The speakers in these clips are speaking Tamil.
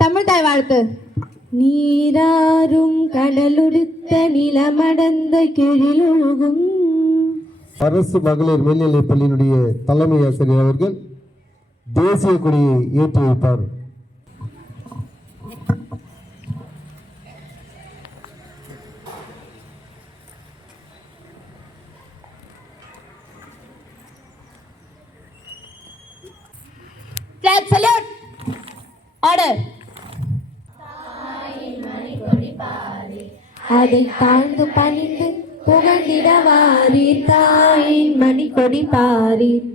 தமிழ் தாய் வாழ்த்து. நீராறும் கடலுடுத்த நிலமடந்த கீழிலொழுகும். அரசு மகளிர் மேல்நிலைப் பள்ளியினுடைய தலைமை ஆசிரியர் அவர்கள் தேசிய கொடியை ஏற்றி வைப்பார். அதை தாழ்ந்து பணிந்து புகழ்ந்திட வாரீர் தாயின் மணி கொடி பாரீர்.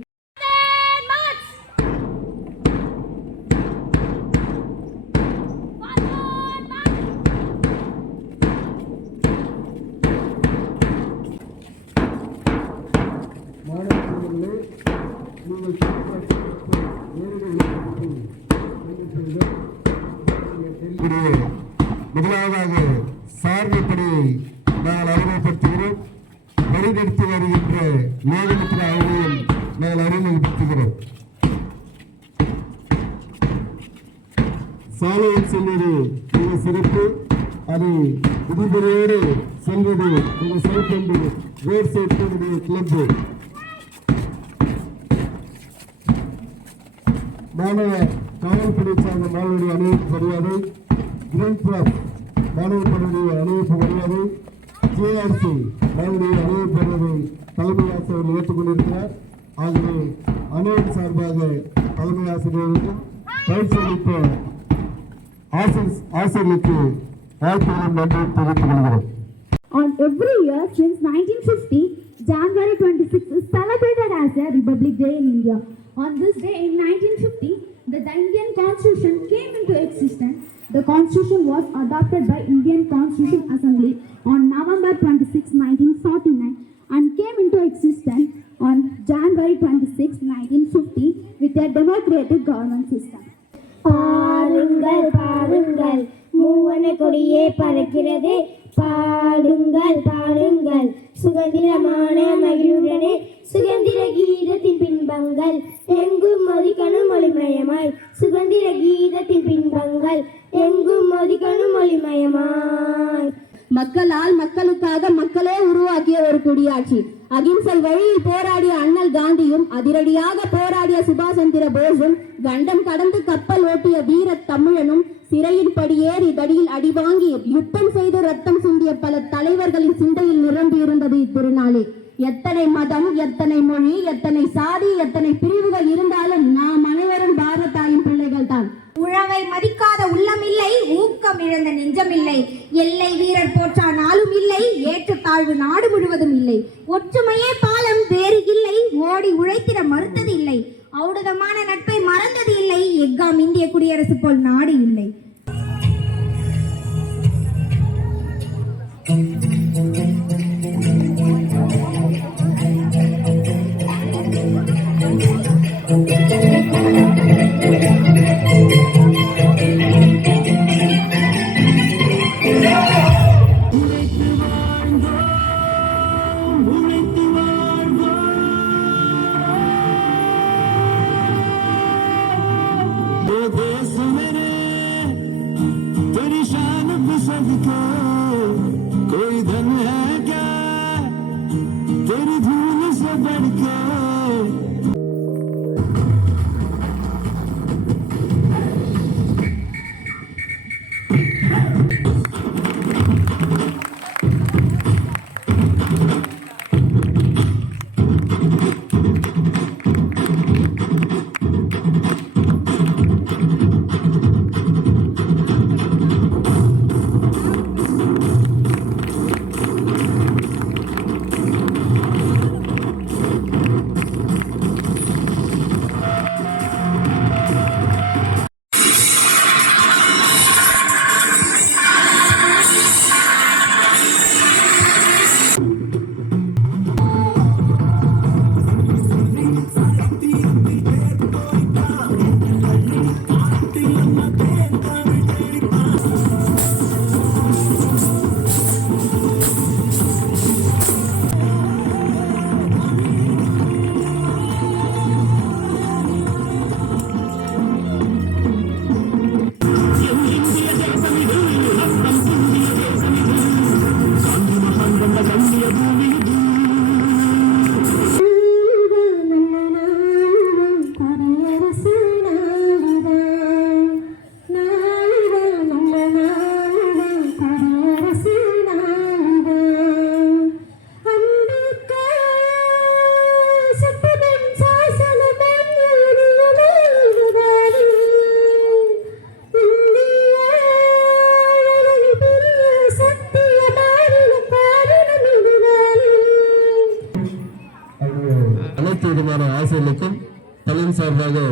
முதலாவதாக சார்புப்படியை நாங்கள் அறிமுகப்படுத்துகிறோம். வழிநடத்தி வருகின்ற மேகமித்திர அவர்களையும் நாங்கள் அறிமுகப்படுத்துகிறோம். சாலையில் செல்வது மிக சிறப்பு, அது விதிமுறையோடு செல்வது மிக சிறப்பு என்பது ரோட் சேஃப்டி கிளப்பு. மாணவ காவல்படை சார்ந்த மாணவருடைய அணிவிப்பு மரியாதை, கிரீன் கிளப் மாணவர்களுடைய அணிவிப்பு மரியாதை, ஜேஆர்சி மாணவருடைய அணிவிப்பு மரியாதை தலைமை ஆசிரியர் ஏற்றுக்கொண்டிருக்கிறார். ஆகவே அணியின் சார்பாக தலைமை ஆசிரியருக்கும் பயிற்சி அளித்த ஆசிரியர்களுக்கு வாழ்த்துக்களும் நன்றி தெரிவித்துக் கொள்கிறோம். On every year since 1950, January 26th is celebrated as a Republic Day in India. On this day in 1950, the Indian Constitution came into existence. The Constitution was adopted by Indian Constitution Assembly on November 26, 1949 and came into existence on January 26, 1950 with a democratic government system. பாருங்கள் பாருங்கள் மூவன கொடியே பறக்கிறதே, பாடுங்கள் பாடுங்கள் சுதந்திரமான மகிழுடனே, சுதந்திர கீதத்தின் பின்பங்கள் எங்கும் மதிக்கணும் ஒளிமயமாய், சுதந்திர கீதத்தின் பின்பங்கள் எங்கும் மதிக்கணும் ஒளிமயமாய். மக்களால் மக்களுக்காக மக்களே உருவாக்கிய ஒரு குடியாட்சி. அகிம்சை வழியில் போராடிய அண்ணல் காந்தியும் அதிரடியாக போராடிய சுபாஷ் சந்திர போஸும் கண்டம் கடந்து கப்பல் ஓட்டிய வீர தமிழனும் சிறையின் படியேறி தடியில் அடிவாங்கி யுத்தம் செய்து ரத்தம் சிந்திய பல தலைவர்களின் சிந்தையில் நிரம்பி இருந்தது இத்திருநாளே. எத்தனை மதம், எத்தனை மொழி, எத்தனை சாதி, எத்தனை பிரிவுகள் இருந்தாலும் நாம் அனைவரும் பாரத தாயின் பிள்ளைகள் தான். உழவை மதிக்காத உள்ளம் இல்லை, ஊக்கம் இழந்த நெஞ்சம் இல்லை, எல்லை வீரர் போற்றா நாளும் இல்லை, ஏற்றத்தாழ்வு நாடு முழுவதும் இல்லை, ஒற்றுமையே பாலம் வேறு இல்லை, ஓடி உழைத்திட மறுத்தது இல்லை, ஔடதமான நட்பை மறந்தது இல்லை, எக்காம் இந்திய குடியரசு போல் நாடு இல்லை. कोई धन है क्या तेरी धूल से बढ़ के।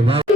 வாழ்க